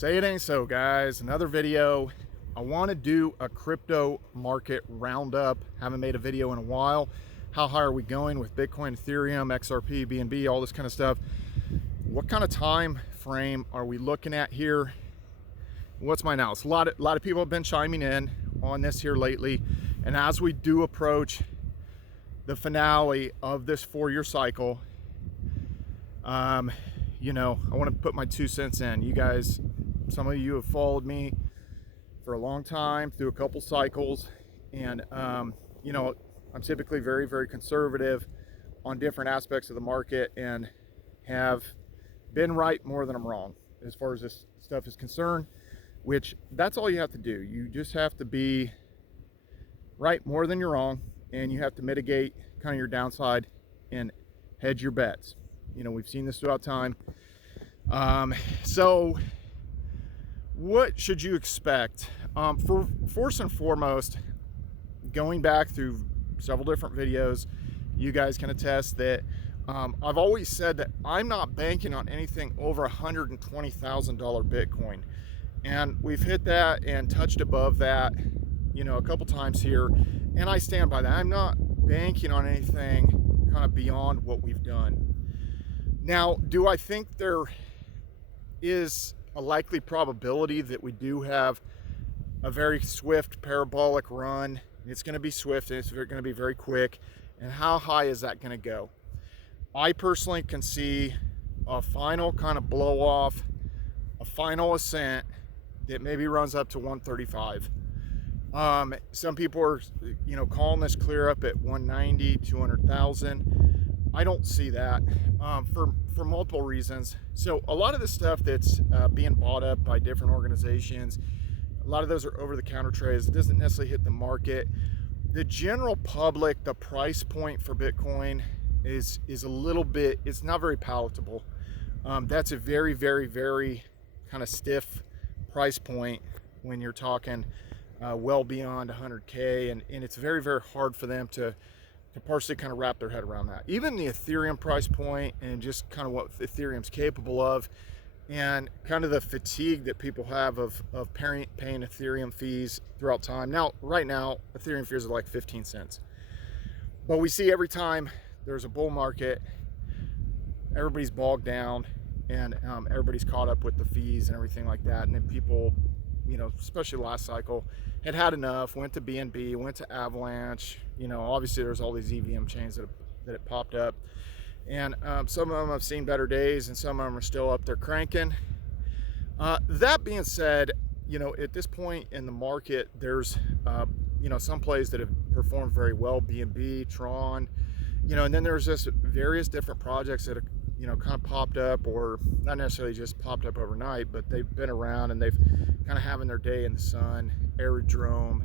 Say it ain't so, guys. Another video. I want to do a crypto market roundup. Haven't made a video in a while. How high are we going with Bitcoin, Ethereum, XRP, BNB, all this kind of stuff? What kind of time frame are we looking at here? What's my analysis? A lot of people have been chiming in on this here lately. And as we do approach the finale of this 4-year cycle, you know, I want to put my 2 cents in. You guys, some of you have followed me for a long time through a couple cycles, and you know, I'm typically very, very conservative on different aspects of the market and have been right more than I'm wrong as far as this stuff is concerned, which that's all you have to do. You just have to be right more than you're wrong, and you have to mitigate kind of your downside and hedge your bets. You know, we've seen this throughout time. So what should you expect? For first and foremost, going back through several different videos, you guys can attest that I've always said that I'm not banking on anything over $120,000 Bitcoin. And we've hit that and touched above that, you know, a couple times here. And I stand by that. I'm not banking on anything kind of beyond what we've done. Now, do I think there is a likely probability that we do have a very swift parabolic run? It's going to be swift and it's going to be very quick. And how high is that going to go? I personally can see a final kind of blow off, a final ascent that maybe runs up to 135. Some people are, you know, calling this clear up at 190, 200,000. I don't see that for multiple reasons. So a lot of the stuff that's being bought up by different organizations, a lot of those are over-the-counter trades. It doesn't necessarily hit the market. The general public, the price point for Bitcoin is a little bit, it's not very palatable. That's a very, very, very kind of stiff price point when you're talking well beyond 100K, and it's very, very hard for them to partially kind of wrap their head around that. Even the Ethereum price point and just kind of what Ethereum's capable of, and kind of the fatigue that people have of paying Ethereum fees throughout time. Now, right now, Ethereum fees are like 15 cents. But we see every time there's a bull market, everybody's bogged down and everybody's caught up with the fees and everything like that. And then people, you know, especially last cycle, had enough, went to BNB, went to Avalanche. You know, obviously there's all these EVM chains that it popped up. And some of them have seen better days and some of them are still up there cranking. That being said, you know, at this point in the market, there's, you know, some plays that have performed very well, BNB, Tron, you know, and then there's just various different projects that have, you know, kind of popped up, or not necessarily just popped up overnight, but they've been around and they've kind of having their day in the sun. Aerodrome,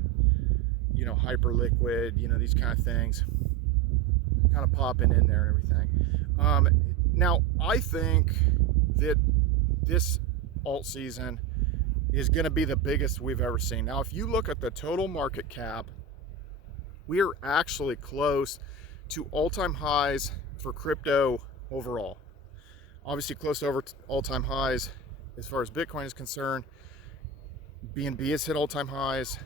you know, Hyperliquid, you know, these kind of things kind of popping in there and everything. Now, I think that this alt season is going to be the biggest we've ever seen. Now, if you look at the total market cap, we are actually close to all-time highs for crypto overall. Obviously close to all-time highs as far as Bitcoin is concerned. BNB has hit all-time highs.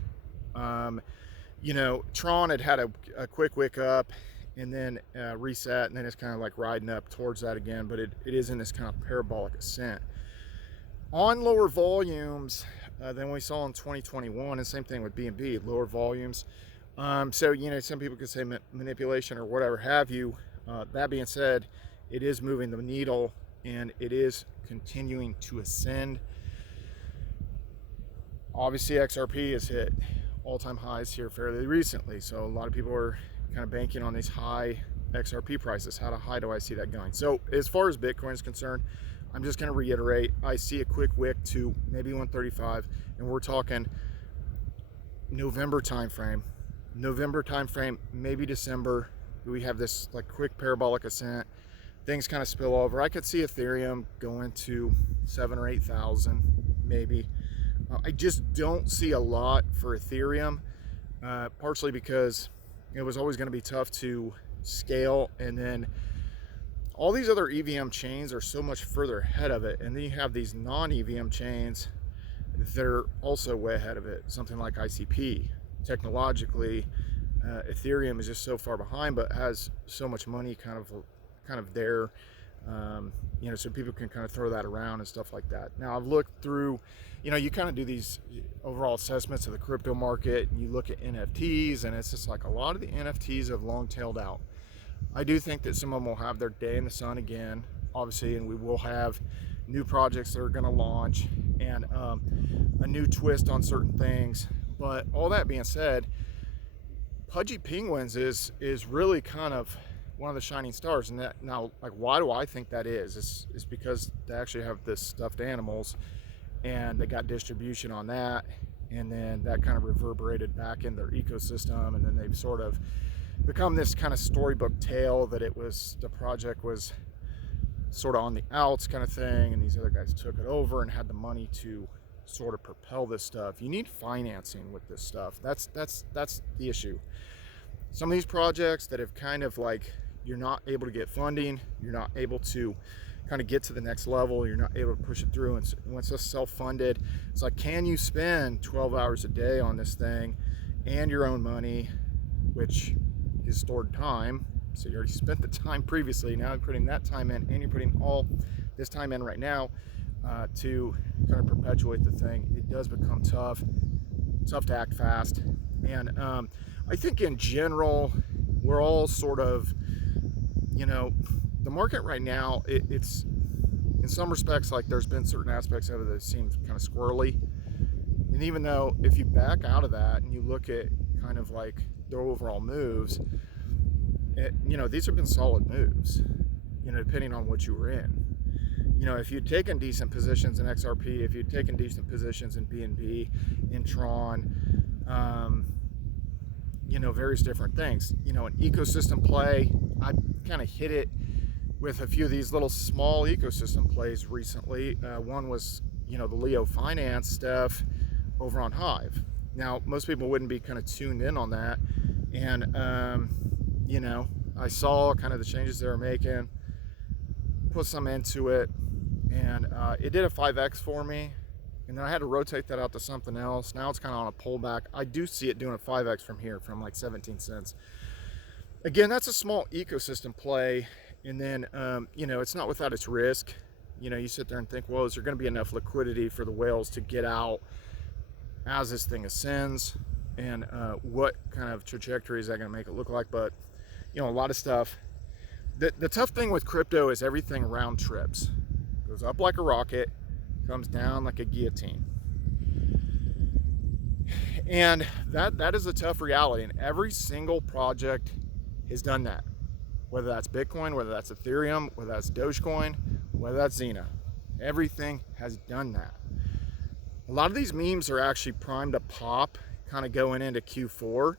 You know, Tron had a quick wick up and then reset, and then it's kind of like riding up towards that again, but it is in this kind of parabolic ascent on lower volumes than we saw in 2021, and same thing with BNB, lower volumes. So, you know, some people could say manipulation or whatever have you. That being said, it is moving the needle and it is continuing to ascend. Obviously, XRP has hit all-time highs here fairly recently, so a lot of people are kind of banking on these high XRP prices. How high do I see that going? So as far as Bitcoin is concerned, I'm just going to reiterate, I see a quick wick to maybe 135, and we're talking November timeframe, maybe December. We have this like quick parabolic ascent, things kind of spill over. I could see Ethereum going to 7,000 or 8,000 maybe. I just don't see a lot for Ethereum, partially because it was always going to be tough to scale, and then all these other EVM chains are so much further ahead of it, and then you have these non-EVM chains that are also way ahead of it. Something like ICP. Technologically, Ethereum is just so far behind, but has so much money kind of there, you know, so people can kind of throw that around and stuff like that. Now I've looked through, you know, you kind of do these overall assessments of the crypto market, and you look at NFTs, and it's just like a lot of the NFTs have long tailed out. I do think that some of them will have their day in the sun again, obviously, and we will have new projects that are going to launch and a new twist on certain things. But all that being said, Pudgy Penguins is really kind of one of the shining stars. And that, now, like, why do I think that is? It's because they actually have this stuffed animals, and they got distribution on that, and then that kind of reverberated back in their ecosystem, and then they've sort of become this kind of storybook tale that the project was sort of on the outs kind of thing, and these other guys took it over and had the money to sort of propel this stuff. You need financing with this stuff. That's the issue. Some of these projects that have kind of like, you're not able to get funding, you're not able to kind of get to the next level, you're not able to push it through, and once it's self-funded, it's like, can you spend 12 hours a day on this thing and your own money, which is stored time, so you already spent the time previously, now you're putting that time in, and you're putting all this time in right now to kind of perpetuate the thing. It does become tough to act fast. And I think in general, we're all sort of, you know, the market right now, it's in some respects, like, there's been certain aspects of it that seem kind of squirrely. And even though if you back out of that and you look at kind of like the overall moves, you know, these have been solid moves, you know, depending on what you were in. You know, if you'd taken decent positions in XRP, if you'd taken decent positions in BNB, in Tron, you know, various different things. You know, an ecosystem play, I kind of hit it with a few of these little small ecosystem plays recently. One was, you know, the Leo Finance stuff over on Hive. Now, most people wouldn't be kind of tuned in on that. And, you know, I saw kind of the changes they were making, put some into it, and it did a 5x for me, and then I had to rotate that out to something else. Now it's kind of on a pullback. I do see it doing a 5x from here, from like 17 cents. Again, that's a small ecosystem play, and then you know, it's not without its risk. You know, you sit there and think, well, is there going to be enough liquidity for the whales to get out as this thing ascends, and what kind of trajectory is that going to make it look like? But you know, a lot of stuff. The tough thing with crypto is everything round trips. Goes up like a rocket, comes down like a guillotine. And that is a tough reality. And every single project has done that. Whether that's Bitcoin, whether that's Ethereum, whether that's Dogecoin, whether that's ZENA. Everything has done that. A lot of these memes are actually primed to pop, kind of going into Q3,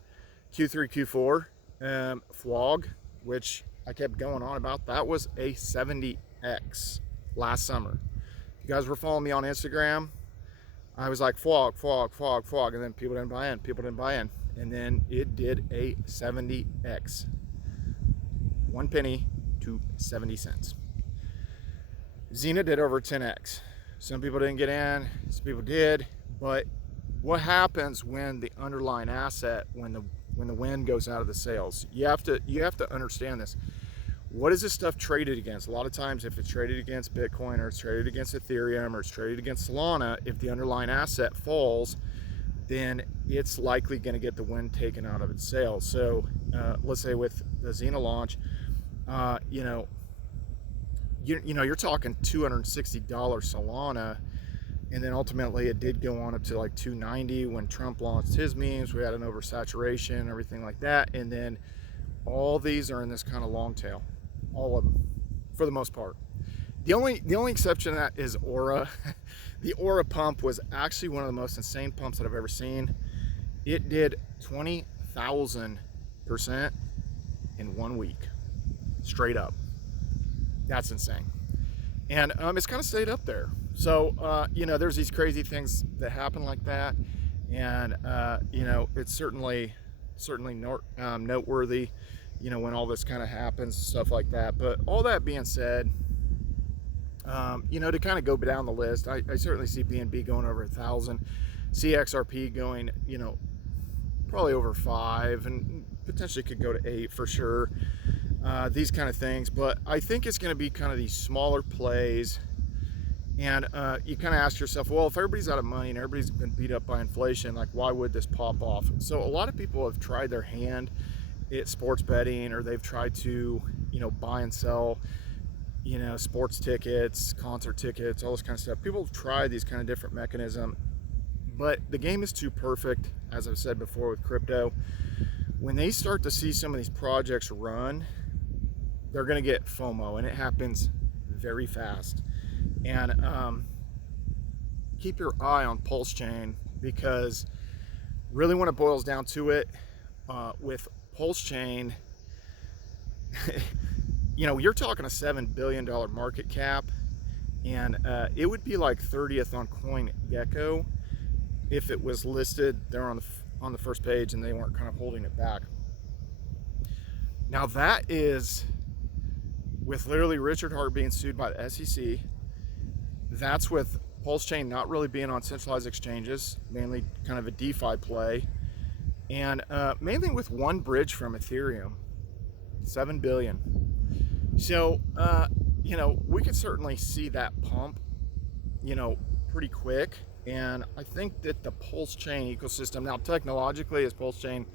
Q4. FWOG, which I kept going on about, that was a 70x last summer. If you guys were following me on Instagram, I was like, FWOG, and then people didn't buy in, and then it did a 70x. 1 penny to 70 cents. ZENA did over 10x. Some people didn't get in, some people did, but what happens when the underlying asset, when the wind goes out of the sails? You have to understand this. What is this stuff traded against? A lot of times, if it's traded against Bitcoin, or it's traded against Ethereum, or it's traded against Solana, if the underlying asset falls, then it's likely going to get the wind taken out of its sails. So let's say with the ZENA launch, you know, you're talking $260 Solana. And then ultimately it did go on up to like 290 when Trump launched his memes. We had an oversaturation, everything like that. And then all these are in this kind of long tail, all of them, for the most part. The only exception to that is Aura. The Aura pump was actually one of the most insane pumps that I've ever seen. It did 20,000% in 1 week, straight up. That's insane. And it's kind of stayed up there. So, you know, there's these crazy things that happen like that. And, you know, it's certainly noteworthy you know, when all this kind of happens, stuff like that. But all that being said, you know, to kind of go down the list, I certainly see BNB going over 1,000, CXRP going, you know, probably over 5, and potentially could go to 8 for sure. These kind of things, but I think it's going to be kind of these smaller plays. And you kind of ask yourself, well, if everybody's out of money and everybody's been beat up by inflation, like, why would this pop off? So a lot of people have tried their hand at sports betting, or they've tried to, you know, buy and sell, you know, sports tickets, concert tickets, all this kind of stuff. People have tried these kind of different mechanisms, but the game is too perfect, as I've said before with crypto. When they start to see some of these projects run, they're going to get FOMO, and it happens very fast. And keep your eye on PulseChain, because really when it boils down to it, with PulseChain, you know, you're talking a $7 billion market cap, and it would be like 30th on CoinGecko if it was listed there on the first page and they weren't kind of holding it back. Now that is with literally Richard Hart being sued by the SEC. That's with PulseChain not really being on centralized exchanges, mainly kind of a DeFi play, and mainly with one bridge from Ethereum, 7 billion. So, you know, we could certainly see that pump, you know, pretty quick. And I think that the PulseChain ecosystem, now technologically, is PulseChain,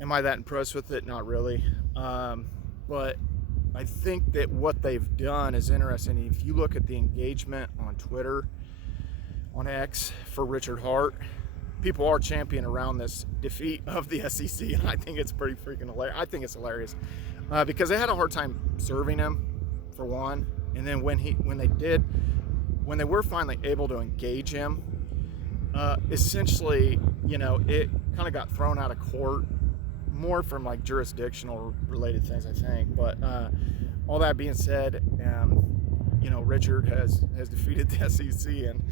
am I that impressed with it? Not really. But I think that what they've done is interesting. If you look at the engagement on Twitter, on X, for Richard Hart, people are championing around this defeat of the SEC, and I think it's pretty freaking hilarious. I think it's hilarious because they had a hard time serving him, for one, and then when they were finally able to engage him, essentially, you know, it kind of got thrown out of court, more from like jurisdictional related things, I think. But all that being said, you know, Richard has defeated the SEC, and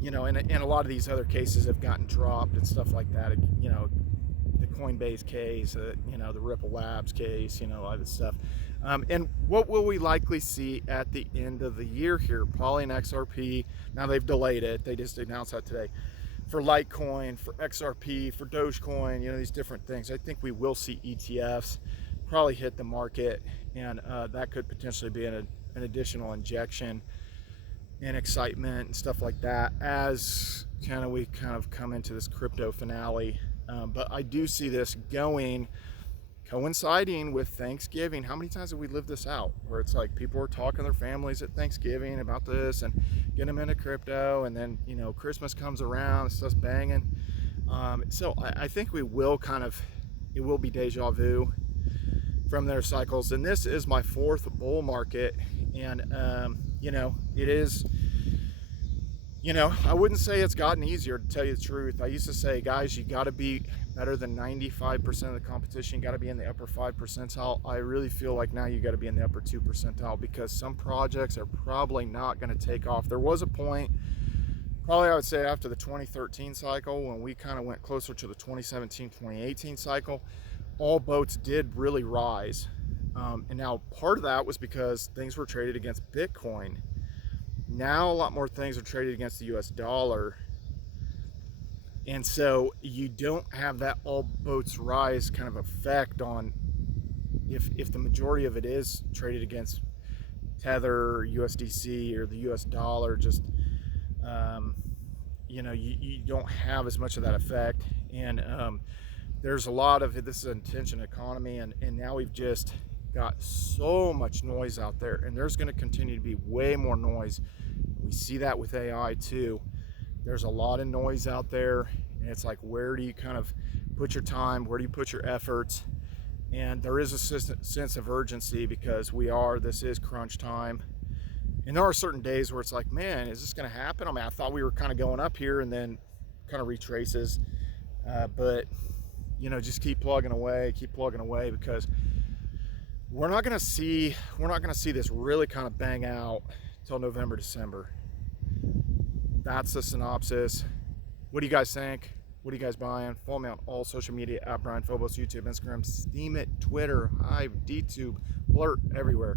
you know, and a lot of these other cases have gotten dropped and stuff like that. You know, the Coinbase case, you know, the Ripple Labs case, you know, all this stuff. And what will we likely see at the end of the year here? Poly and XRP. Now they've delayed it. They just announced that today. For Litecoin, for XRP, for Dogecoin, you know, these different things. I think we will see ETFs probably hit the market, and that could potentially be an additional injection and excitement and stuff like that as we come into this crypto finale. But I do see this coinciding with Thanksgiving. How many times have we lived this out, where it's like people are talking to their families at Thanksgiving about this and getting them into crypto, and then, you know, Christmas comes around, it starts banging. So I think we will it will be deja vu from their cycles. And this is my 4th bull market, and you know, it is, you know, I wouldn't say it's gotten easier, to tell you the truth. I used to say, guys, you got to be better than 95% of the competition. You got to be in the upper 5 percentile. I really feel like now you got to be in the upper 2 percentile, because some projects are probably not going to take off. There was a point, probably I would say after the 2013 cycle, when we kind of went closer to the 2017, 2018 cycle, all boats did really rise. And now part of that was because things were traded against Bitcoin. Now a lot more things are traded against the US dollar. And so you don't have that all boats rise kind of effect on, if the majority of it is traded against Tether, USDC, or the US dollar, just, you know, you don't have as much of that effect. And there's a lot of, this is an attention economy, and now we've just got so much noise out there, and there's going to continue to be way more noise. We see that with AI too. There's a lot of noise out there, and it's like, where do you kind of put your time? Where do you put your efforts? And there is a sense of urgency, because this is crunch time. And there are certain days where it's like, man, is this going to happen? I mean, I thought we were kind of going up here, and then kind of retraces. But, you know, just keep plugging away, because we're not going to see this really kind of bang out till November, December. That's the synopsis. What do you guys think? What are you guys buying? Follow me on all social media at Brian Phobos, YouTube, Instagram, Steam It, Twitter, Hive, DTube, Blurt, everywhere.